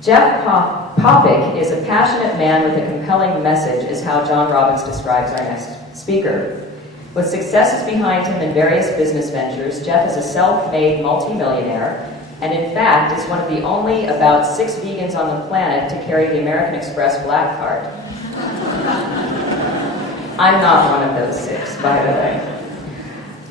Jeff Popick is a passionate man with a compelling message, is how John Robbins describes our next speaker. With successes behind him in various business ventures, Jeff is a self-made multimillionaire, and in fact is one of the only about 6 vegans on the planet to carry the American Express black card. I'm not one of those 6, by the way.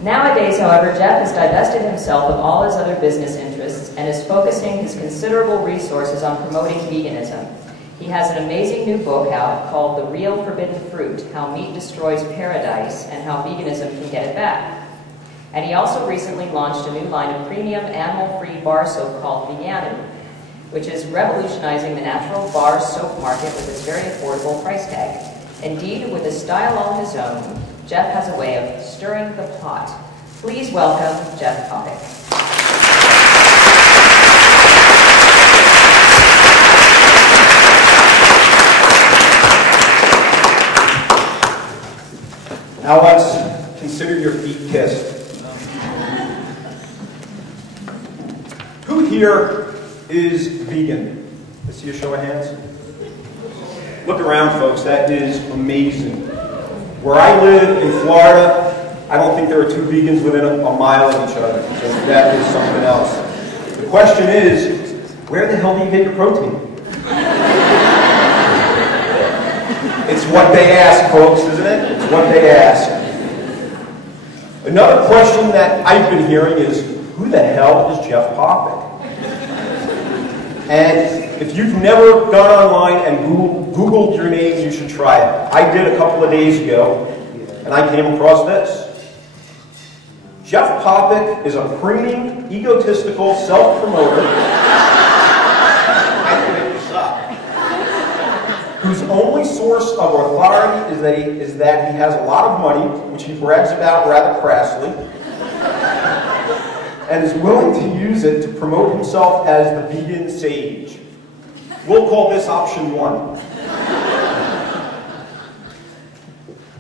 Nowadays, however, Jeff has divested himself of all his other business interests and is focusing his considerable resources on promoting veganism. He has an amazing new book out called The Real Forbidden Fruit: How Meat Destroys Paradise and How Veganism Can Get It Back. And he also recently launched a new line of premium animal-free bar soap called Veganism, which is revolutionizing the natural bar soap market with its very affordable price tag. Indeed, with a style all his own, Jeff has a way of stirring the pot. Please welcome Jeff Popick. Now let's consider your feet kissed. Who here is vegan? Let's see a show of hands. Look around, folks. That is amazing. Where I live in Florida, I don't think there are 2 vegans within a mile of each other. So that is something else. The question is, where the hell do you get your protein? It's what they ask, folks, isn't it? It's what they ask. Another question that I've been hearing is, who the hell is Jeff Popick? And if you've never gone online and Googled your name, you should try it. I did a couple of days ago, and I came across this. Jeff Popick is a preening, egotistical self-promoter I can make this up, whose only source of authority is that he has a lot of money, which he brags about rather crassly, and is willing to use it to promote himself as the vegan sage. We'll call this option 1.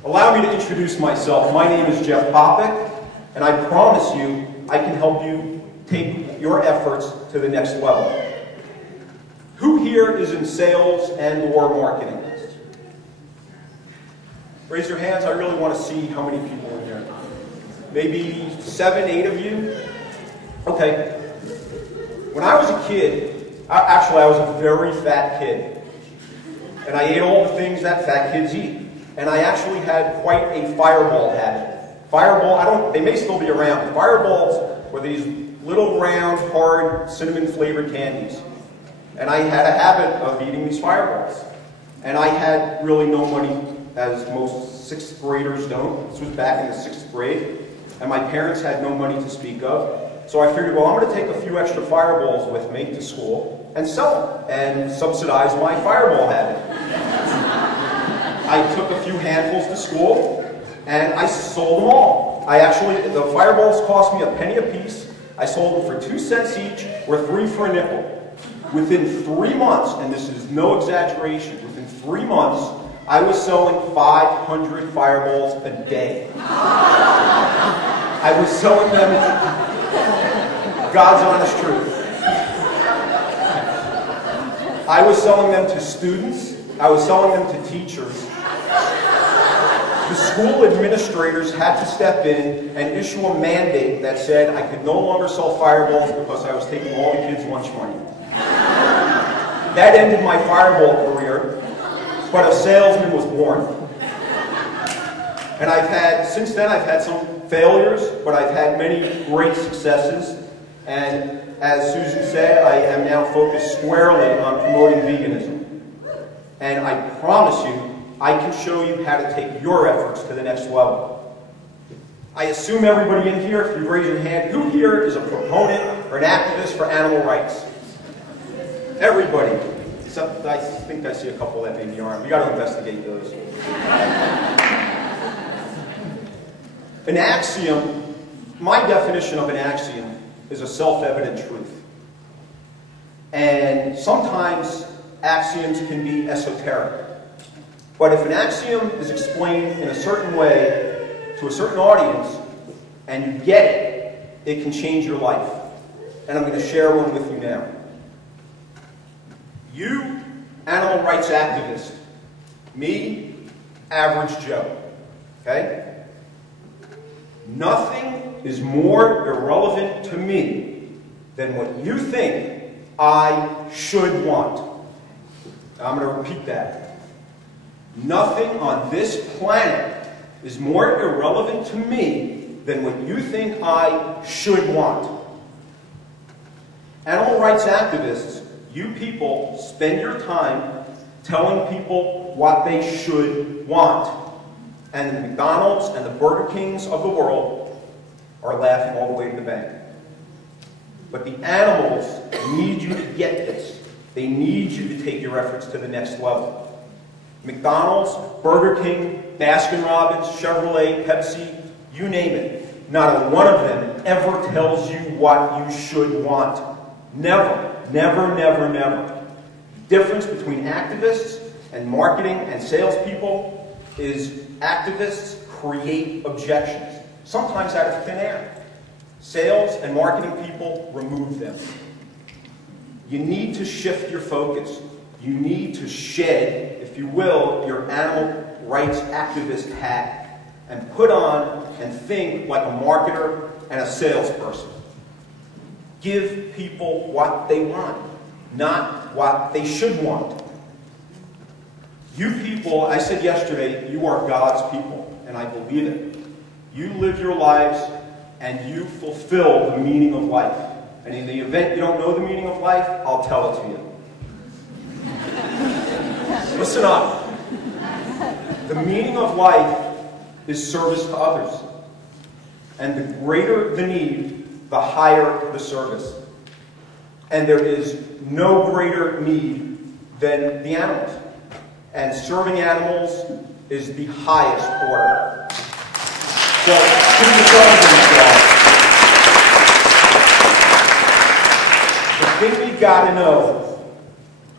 Allow me to introduce myself. My name is Jeff Popick, and I promise you I can help you take your efforts to the next level. Who here is in sales and or marketing? Raise your hands. I really want to see how many people are here. Maybe 7, 8 of you? Okay. When I was a kid, actually I was a very fat kid. And I ate all the things that fat kids eat. And I actually had quite a fireball habit. Fireball, they may still be around. Fireballs were these little round, hard, cinnamon-flavored candies. And I had a habit of eating these fireballs. And I had really no money, as most 6th graders don't. This was back in the 6th grade. And my parents had no money to speak of. So I figured, well, I'm going to take a few extra fireballs with me to school and sell them and subsidize my fireball habit. I took a few handfuls to school and I sold them all. The fireballs cost me a penny a piece. I sold them for 2 cents each, or 3 for a nickel. Within 3 months, and this is no exaggeration, within 3 months, I was selling 500 fireballs a day. I was selling them, God's honest truth. I was selling them to students. I was selling them to teachers. The school administrators had to step in and issue a mandate that said I could no longer sell fireballs because I was taking all the kids' lunch money. That ended my fireball career, but a salesman was born. And since then I've had some failures, but I've had many great successes. And as Susan said, I am now focused squarely on promoting veganism. And I promise you, I can show you how to take your efforts to the next level. I assume everybody in here, if you raise your hand, who here is a proponent or an activist for animal rights? Everybody. Except I think I see a couple that maybe aren't. We got to investigate those. An axiom, my definition of an axiom is a self-evident truth. And sometimes axioms can be esoteric. But if an axiom is explained in a certain way to a certain audience, and you get it, it can change your life. And I'm going to share one with you now. You, animal rights activist. Me, average Joe. Okay? Nothing is more irrelevant to me than what you think I should want. I'm going to repeat that. Nothing on this planet is more irrelevant to me than what you think I should want. Animal rights activists, you people spend your time telling people what they should want. And the McDonald's and the Burger Kings of the world are laughing all the way to the bank. But the animals need you to get this. They need you to take your efforts to the next level. McDonald's, Burger King, Baskin-Robbins, Chevrolet, Pepsi, you name it. Not one of them ever tells you what you should want. Never, never, never, never. The difference between activists and marketing and salespeople is activists create objections, sometimes out of thin air. Sales and marketing people remove them. You need to shift your focus. You need to shed, if you will, your animal rights activist hat and put on and think like a marketer and a salesperson. Give people what they want, not what they should want. You people, I said yesterday, you are God's people, and I believe it. You live your lives and you fulfill the meaning of life. And in the event you don't know the meaning of life, I'll tell it to you. Listen up. The meaning of life is service to others. And the greater the need, the higher the service. And there is no greater need than the animals. And serving animals is the highest order. So, keep yourselves in the thing we've got to know,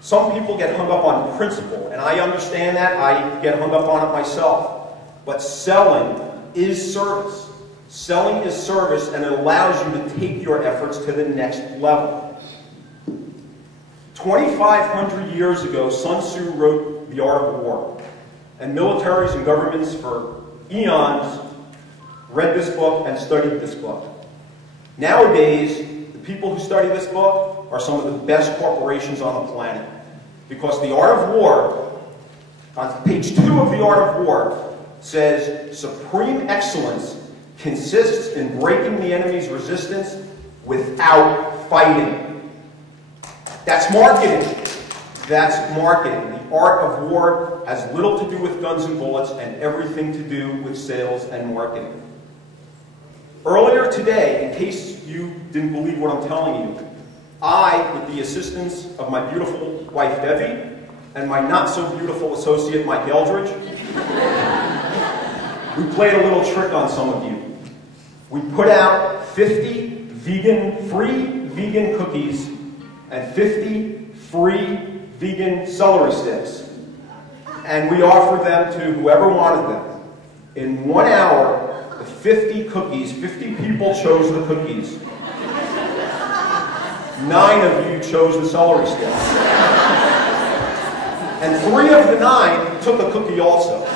some people get hung up on principle, and I understand that. I get hung up on it myself. But selling is service. Selling is service, and it allows you to take your efforts to the next level. 2,500 years ago, Sun Tzu wrote The Art of War. And militaries and governments for eons read this book and studied this book. Nowadays, the people who study this book are some of the best corporations on the planet. Because The Art of War, on page 2 of The Art of War, says, supreme excellence consists in breaking the enemy's resistance without fighting. That's marketing. That's marketing. The art of war has little to do with guns and bullets and everything to do with sales and marketing. Earlier today, in case you didn't believe what I'm telling you, I, with the assistance of my beautiful wife Debbie and my not-so-beautiful associate Mike Eldridge, we played a little trick on some of you. We put out 50 free vegan cookies and 50 free vegan celery sticks. And we offered them to whoever wanted them. In 1 hour, the 50 cookies, 50 people chose the cookies. 9 of you chose the celery sticks. And 3 of the 9 took a cookie also.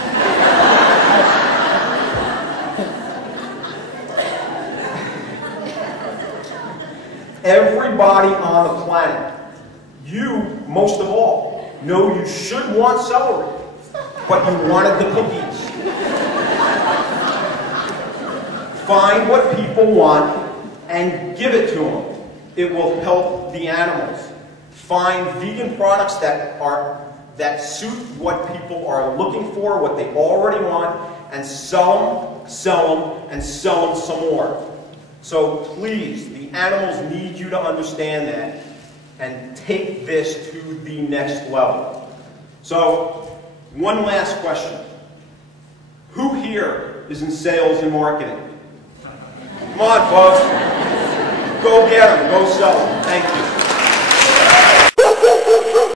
Everybody on the planet, you most of all, know you should want celery, but you wanted the cookies. Find what people want and give it to them. It will help the animals. Find vegan products that suit what people are looking for, what they already want, and sell them, and sell them some more. So please, the animals need you to understand that and take this to the next level. So, one last question. Who here is in sales and marketing? Come on, folks. Go get them. Go sell them. Thank you.